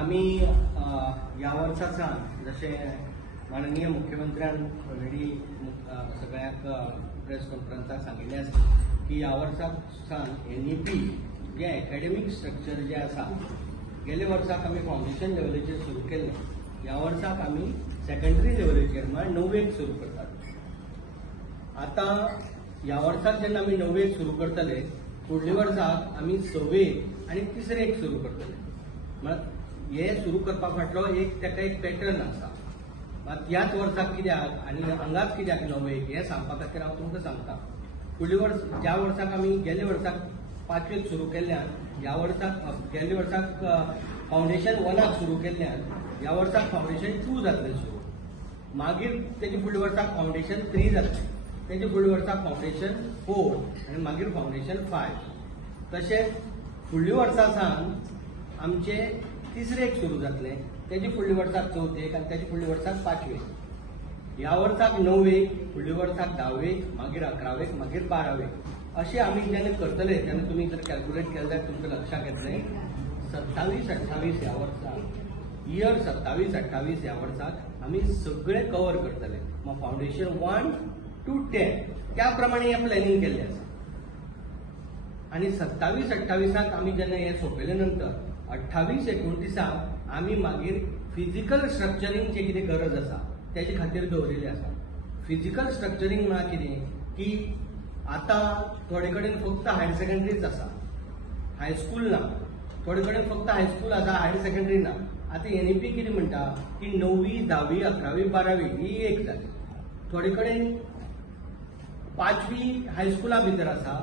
आम्ही या वर्सासान जसे माननीय मुख्यमंत्र्यान ऑलरेडी सगळ्याक प्रेस कॉन्फरन्साक सांगिल्लें आसा की या वर्सासान NEP जे एकेडमिक स्ट्रक्चर जे आसा गेले वर्साक आमी फावंडेशन लेवलाचेर सुरू केल्लें, या वर्साक आमी सेकंडरी लेवलाचेर म्हळ्यार 9वेक सुरू करतात। आता ह्या वर्साक जेन्ना आमी 9वेक सुरू करतले, फुडल्या वर्साक आमी 6वेक आनी 3रेक सुरू करतले। म्हळ्यार हे सुरू करपा फाटलो ताका एक पॅटर्न आसा। ह्याच वर्साक कित्याक आनी हांगाच कित्याक 9वेक हें सांगपा खातीर हांव तुमकां सांगता। फुडल्या वर्स ज्या वर्साक आमी गेल्या वर्साक 5वेक सुरू केल्ल्यान ह्या वर्साक गेल्या वर्साक फावंडेशन 1 सुरू केल्ल्यान ह्या वर्साक फावंडेशन 2 जातलें सुरू। मागीर तेजे फुडल्या वर्साक फावंडेशन 3 जातलें, तेजे फुडल्या वर्साक फावंडेशन 4 आनी मागीर फावंडेशन 5। तशेंच फुडल्या वर्सा सावन आमचे 3रेक सुरू जातलें, तेजे फुडल्या वर्साक 4थेक आनी तेजे फुडल्या वर्साक 5वेक। ह्या वर्साक 9वेक, फुडल्या वर्साक 10वेक, मागीर 11वेक, मागीर 12वेक। अशें आमी जेन्ना करतले तेन्ना तुमी जर कॅल्क्युलेट केलें जाल्यार तुमच्या लक्षाक येतलें 27-28 ह्या वर्साक इयर 27-28 ह्या वर्साक आमी सगळे कवर करतले। मग फावंडेशन 1 to 10 त्या प्रमाणे हें प्लॅनिंग केल्लें आसा। आनी 27-28 आमी जेन्ना हें सोंपयले नंतर 28-29 आमी मागीर फिजिकल स्ट्रक्चरींगची कितें गरज आसा तेजे खातीर दवरिल्लें आसा। फिजिकल स्ट्रक्चरींग म्हळ्यार कितें की आतां थोडे कडेन फक्त हायर सेकंडरीच आसा, हायस्कूल ना, थोडे कडेन फक्त हायस्कूल आसा, हायर सेकंडरी ना। आतां NEP कितें म्हणटा की 9वी, 10वी, 11वी, 12वी ही एक जाली। थोडे कडेन 5वी हायस्कुला भितर आसा,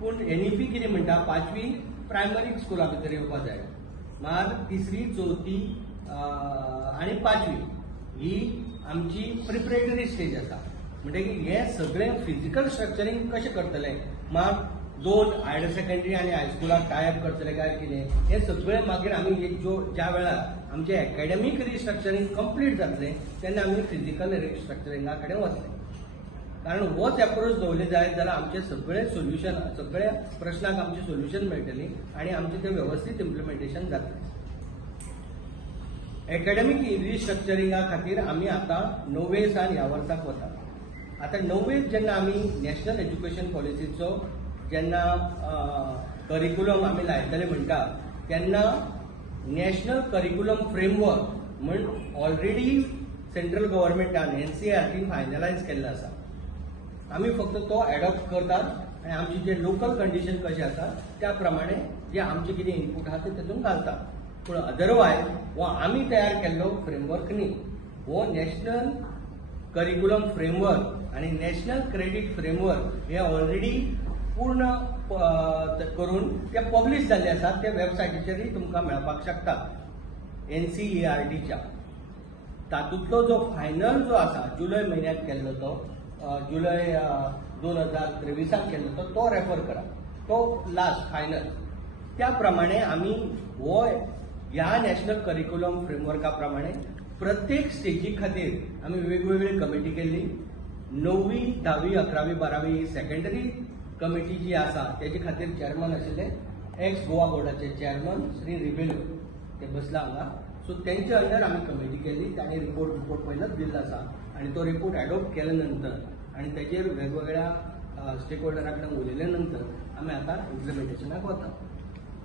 पूण NEP कितें म्हणटा 5वी प्रायमरी स्कुला भितर येवपा जाय। म्हळ्यार 3री, 4थी आनी 5वी ही आमची प्रिपरेटरी स्टेज आसा। म्हणटकीर हें सगळें फिजिकल स्ट्रक्चरींग कशें करतले, मात 2 हायर सेकंडरी आनी हायस्कुलाक टायप करतले काय कितें, हें सगळें मागीर आमी ज्या वेळार आमचें एकेडमीक रिस्ट्रक्चरींग कंप्लीट जातलें तेन्ना आमी फिजिकल रिस्ट्रक्चरिंगा कडेन वतले। कारण होच एप्रोच दवरले जायत जाल्यार आमचे सगळे सोल्युशन, सगळ्या प्रश्नाक आमचे सोल्युशन मेळटली आनी आमचें तें वेवस्थीत इम्प्लिमेंटेशन जातलें। एकेडमीक रिस्ट्रक्चरिंगा खातीर आमी आतां 9वे सावन ह्या वर्साक वता। आतां 9वेक जेन्ना आमी नॅशनल एज्युकेशन पॉलिसीचो जेन्ना करिक्युलम आमी लायतले म्हणटा तेन्ना नॅशनल करिक्युलम फ्रेमवर्क म्हण ऑलरेडी सेंट्रल गव्हर्मेंटान NCERT फायनलायज केल्लो आसा। आमी फक्त तो एडॉप्ट करतात आनी आमची जे लोकल कंडिशन कशें आसा त्या प्रमाणे जे आमचे कितें इनपूट आहा ते तातूंत घालतात। पूण अदरवायज हो आमी तयार केल्लो फ्रेमवर्क न्ही, हो नॅशनल करिक्युलम फ्रेमवर्क आनी नॅशनल क्रेडीट फ्रेमवर्क हे ऑलरेडी पूर्ण करून ते पब्लीश जाल्ले आसात, ते वेबसायटीचेरय तुमकां मेळपाक शकता NCERTच्या। तातूंतलो जो फायनल जो आसा जुलय म्हयन्यांत केल्लो तो जुलय 2023 केल्लो तो रेफर करा, तो लास्ट फायनल। त्या प्रमाणे आमी हो ह्या नॅशनल करिक्युलम फ्रेमवर्का प्रमाणे प्रत्येक स्टेजी खातीर आमी वेगवेगळी कमिटी केल्ली। 9वी, 10वी, 11वी, 12वी सेकंडरी कमिटी जी आसा तेजे खातीर चेअरमन आशिल्ले एक्स गोवा बोर्डाचे चेअरमन श्री रिबेलो, ते बसला हांगा। सो तेंचे अंडर आमी कमिटी केल्ली, तांणी रिपोर्ट पयलूच दिल्लो आसा आनी तो रिपोर्ट एडॉप्ट केल्या नंतर आनी तेजेर वेगवेगळ्या स्टेक होल्डरा कडेन उलयल्या नंतर आमी आतां इम्प्लिमेंटेशनाक वता।